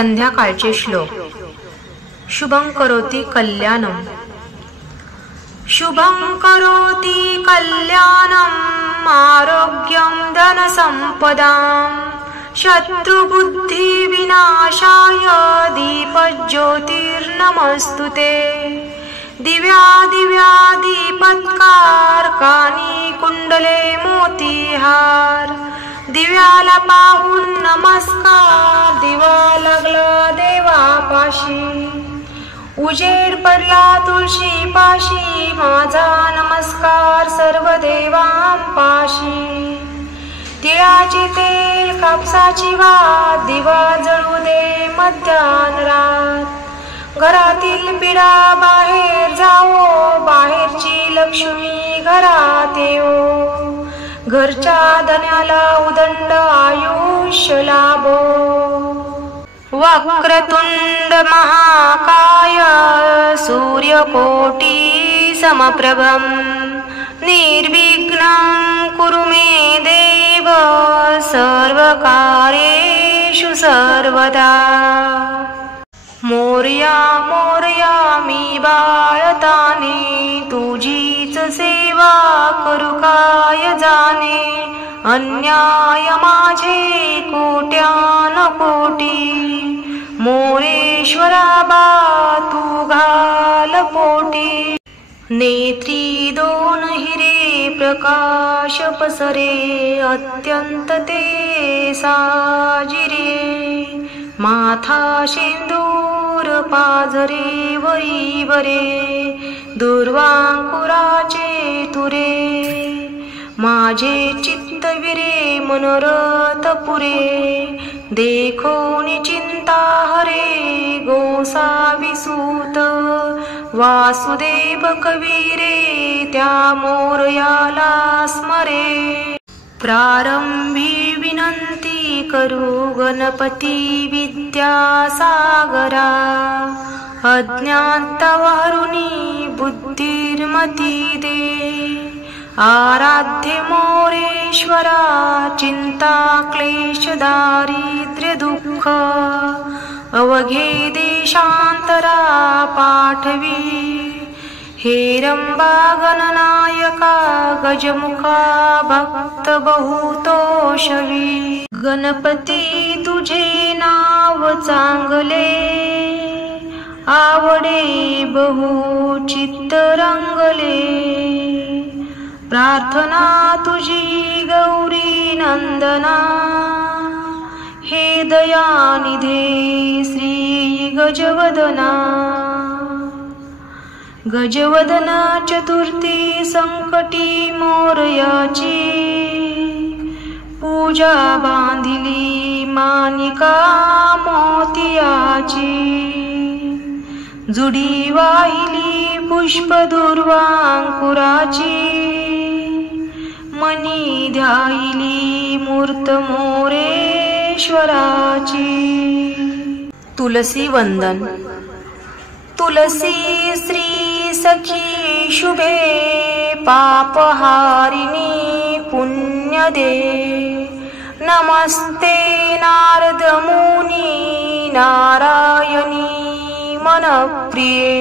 संध्याकाळचे श्लोक। शुभं करोति कल्याणं, शुभं करोति कल्याणं, आरोग्यं धनसंपदां, शत्रुबुद्धि विनाशाय दीपज्योतिर्नमस्तुते। दिव्या दिव्या दीपत्कारकानी कुंडले मोतीहार, दिव्याला पाहून नमस्कार, दिवा लागला देवापाशी। उजेड पडला तुळशी पाशी, माझा नमस्कार सर्व देवांपाशी। तिळाचे तेल कापसाची वात, दिवा जळू दे मध्यान्हरात। घरातील पिढा बाहेर जावो, बाहेरची लक्ष्मी घरात येवो। घरच्या धन्याला उदंड आयुष्य लाभो। वक्रतुंड महाकाय सूर्यकोटी समप्रभं, निर्विघ्नं कुरु मे देव सर्वकार्येषु सर्वदा। मोरया मोरया मी बाळताने, तुझीच सेवा करू काय जाणे। अन्याय माझे कोट्यान कोटी, मोरेश्वरा बा तू घाल पोटी। नेत्री दोन हिरे प्रकाश पसरे, अत्यंत ते साजिरे। माथा शेंदूर पाझरे वरी बरे, दुर्वांकुराचे तुरे। माझे चित्तविरे मनोरथ पुरे, देखोनी चिंता हरे। गोसाविसूत वासुदेव कवीरे, त्या मोरयाला स्मरे। प्रारंभी विनंती करू गणपती विद्यासागरा, अज्ञातवारुणी बुद्धिर्मती दे। आराध्य मोरेश्वरा, चिंता क्लेश दारिद्र्य दुःख, अवघे देशांतरा पाठवी। हेरंबा गणनायका, गजमुखा भक्त बहुतोषवी। गणपती तुझे नाव चांगले, आवडे बहु चित्त रंगले। प्रार्थना तुझी गौरी नंदना, हे दयानिधे श्री गजवदना। गजवदन चतुर्थी संकटी मोरयाची, पूजा बांधिली मानिका मोतियाची। जुडी वाहिली पुष्प दुर्वांकुराची, मनी ध्यायली मूर्त मोरेश्वराची। तुलसी वंदन। तुलसी श्री सखी शुभे, पापहारिणी पुण्यदे। नमस्ते नारद मुनी, नारायणी मनप्रिये।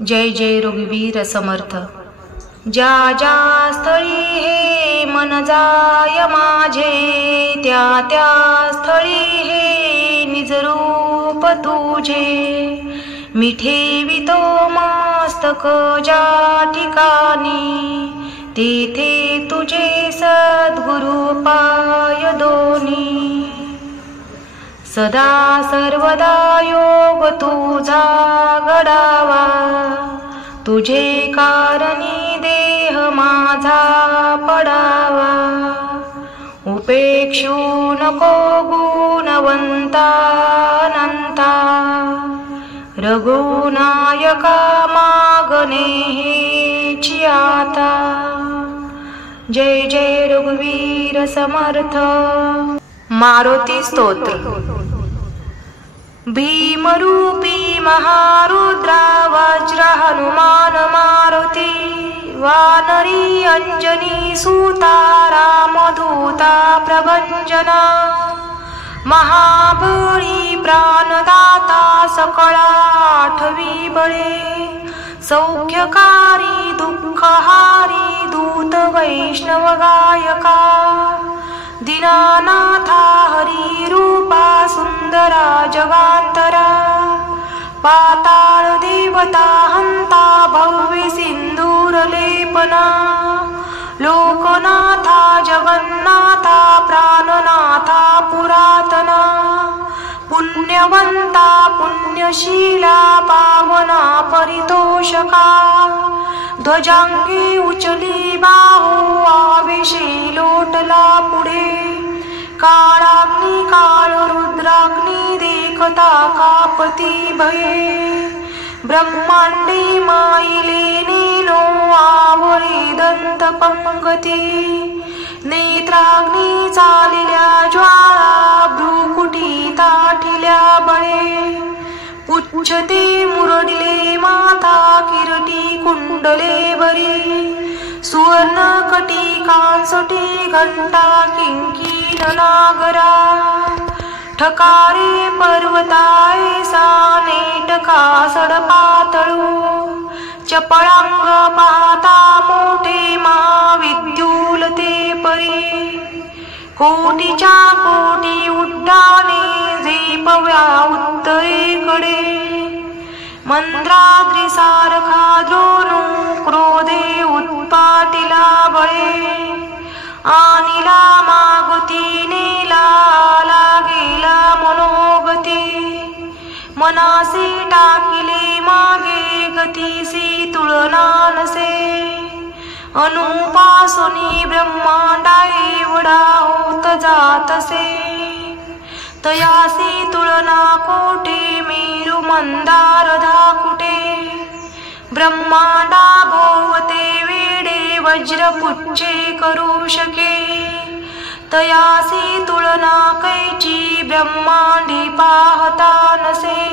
जय जय रघुवीर समर्थ। ज्या ज्या स्थळी हे मन जाय माझे, त्या त्या स्थळी हे निज रूप तुझे। मी ठेवितो मस्तक ज्या ठिकाणी, तेथे तुझे सद्गुरु पाय दोन्ही। सदा सर्वदा योग तुझा घडावा, तुझे कारणी देह माझा पडावा। उपेक्षू नको गुणवंता अनंता, रघुनायका मागणे हेची आता। जय जय रघुवीर समर्थ। मारुती स्तोत्र। भीमरूपी महारुद्रा, वज्र हनुमान मारुती। वानरी अंजनी सूता, रामदूता प्रभंजना। महाबळी प्राणदाता सकळा आठवी बळे सौख्यकारी दुःखहारी दूत वैष्णव गायका दीनानाथा हरी रूपा सुंदरा जगांतरा पाताळ देवता हंता भव्य सिंदूर लेपना लोकनाथा जगन्नाथा प्राणनाथा पुरातना पुण्यवंता पुण्यशीला पावना परितोषका ध्वजांगी उचली बाहू आवेशी लोटला पुढे काळाग्नी काळ रुद्राग्नी देखता कापती भये ब्रह्मांडी माईले नेलो आवळी दंत पंगती नेत्राग्नी चालिल्या ज्वाळा भ्रुकुटी ताठिल्या बळे पुच्छते मुरडिले माता किरटी कुंडले बरी सुवर्ण कटी कांसटी घंटा किंकीन नागरा ठकारे पर्वताय सानेटका सडपातळू चपळांग पाहता मोठे महाविद्युलते परी कोटीच्या कोटी उड्डाणे झेपव्या उत्तरेकडे मंद्राद्री सारखा द्रोणू क्रोधे उत्पाटिला बळे आनिला मागती नेला गेला मनोगती मनासी टाकिले मागे गतीसी तुलना नसे अनुपासुनी ब्रह्मांडा एवढा होत जातसे तयासी तुलना कोठे मेरु मंदार धाकुटे ब्रह्मांडा भोवते वेडे वज्रपुच्छे करू शके तयासी तुलना कैची ब्रह्मांडी पाहता नसे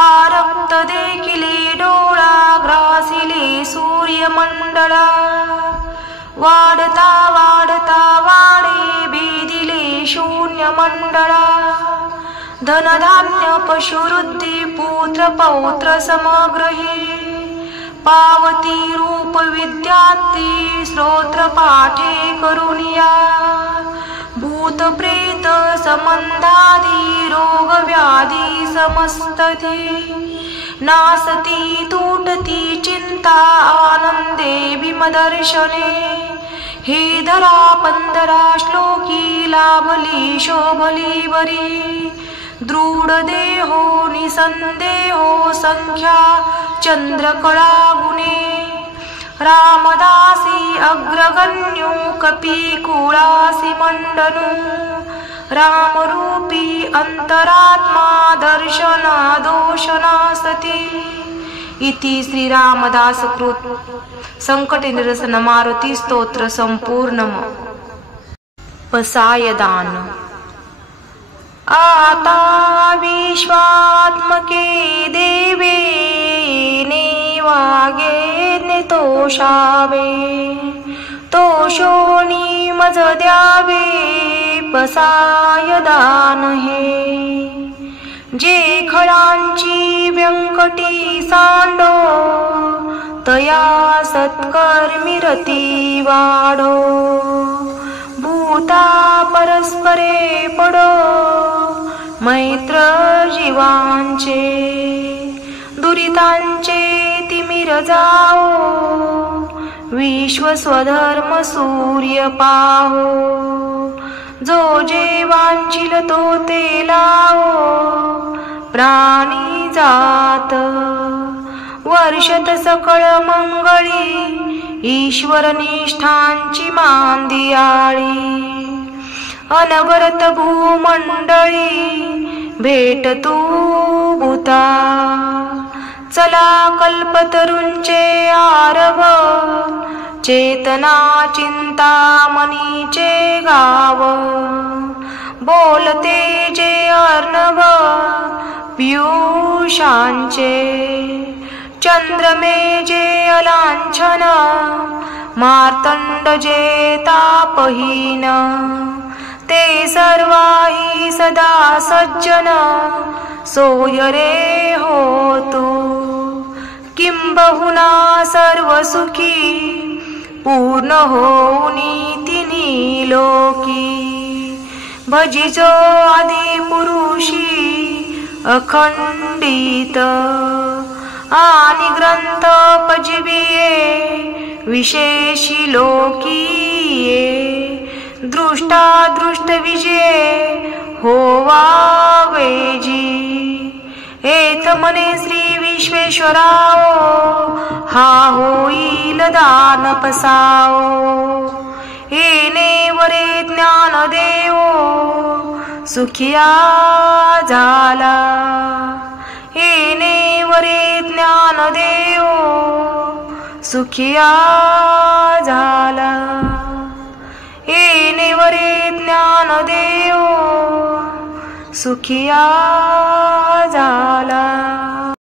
आरक्त देखिले डोळा ग्रासिले सूर्यमंडळा वाढता वाढता वाढे भेदिले शून्य मंडळा धनधान्य पशुवृद्धी पुत्र पौत्र समग्रही पावती रूप विद्यार्थी स्तोत्र पाठे करुनिया भूत प्रेत संबंधादी रोग व्याधी समस्तती नासती तुटती चिंता आनंदे भीमदर्शने हे धरा 15 श्लोकी लाभली शोभली बरी दृढ देहो निसंदेहो संख्या चंद्रकळा गुणे रामदासी अग्रगण्यो कपी कुळासी मंडनु रामरूपी अंतरात्मा दर्शना दोषना सती इति श्री रामदास कृत संकट निरसन मारुती स्तोत्र संपूर्णम पसायदान आता विश्वात्मके देवे नेवागे ने तोषावे तोषोनी मज द्यावे पसायदान हे जे खळांची व्यंकटी सांडो तया सत्कर्मी रती वाढो भूता परस्परे पडो मैत्र जीवांचे दुरितांचे तिमिर जाओ विश्व स्वधर्म सूर्य पाहो जो जे वांछिल तो ते लावो प्राणी जात वर्षत सकळ मंगळी ईश्वर निष्ठांची मांदियाळी अनवरत भूमंडळी भेट तू भूता चला कल्पतरूंचे आरव चेतना चिंता मनीचे गाव बोलते जे अर्णव पियुषांचे चंद्रमे जे अलांछन मार्तंड जे तापहीन ते सर्वाही सदा सज्जन सोय रे होतो किंबहुना सर्व सुखी पूर्ण होऊनी तिन्ही लोकी भजिजो आदि पुरुषी अखंडित आणि ग्रंथ पजविये विशेषी लोकीये दृष्टा दृष्ट विजय होवावेजी एथ मने श्री विश्वेश्वराओ हा होईल दान पसाओ येणे वरे ज्ञान देवो सुखिया झाला येणे वरे ज्ञान देवो सुखिया झाला येणे वरे ज्ञान देवो सुखिया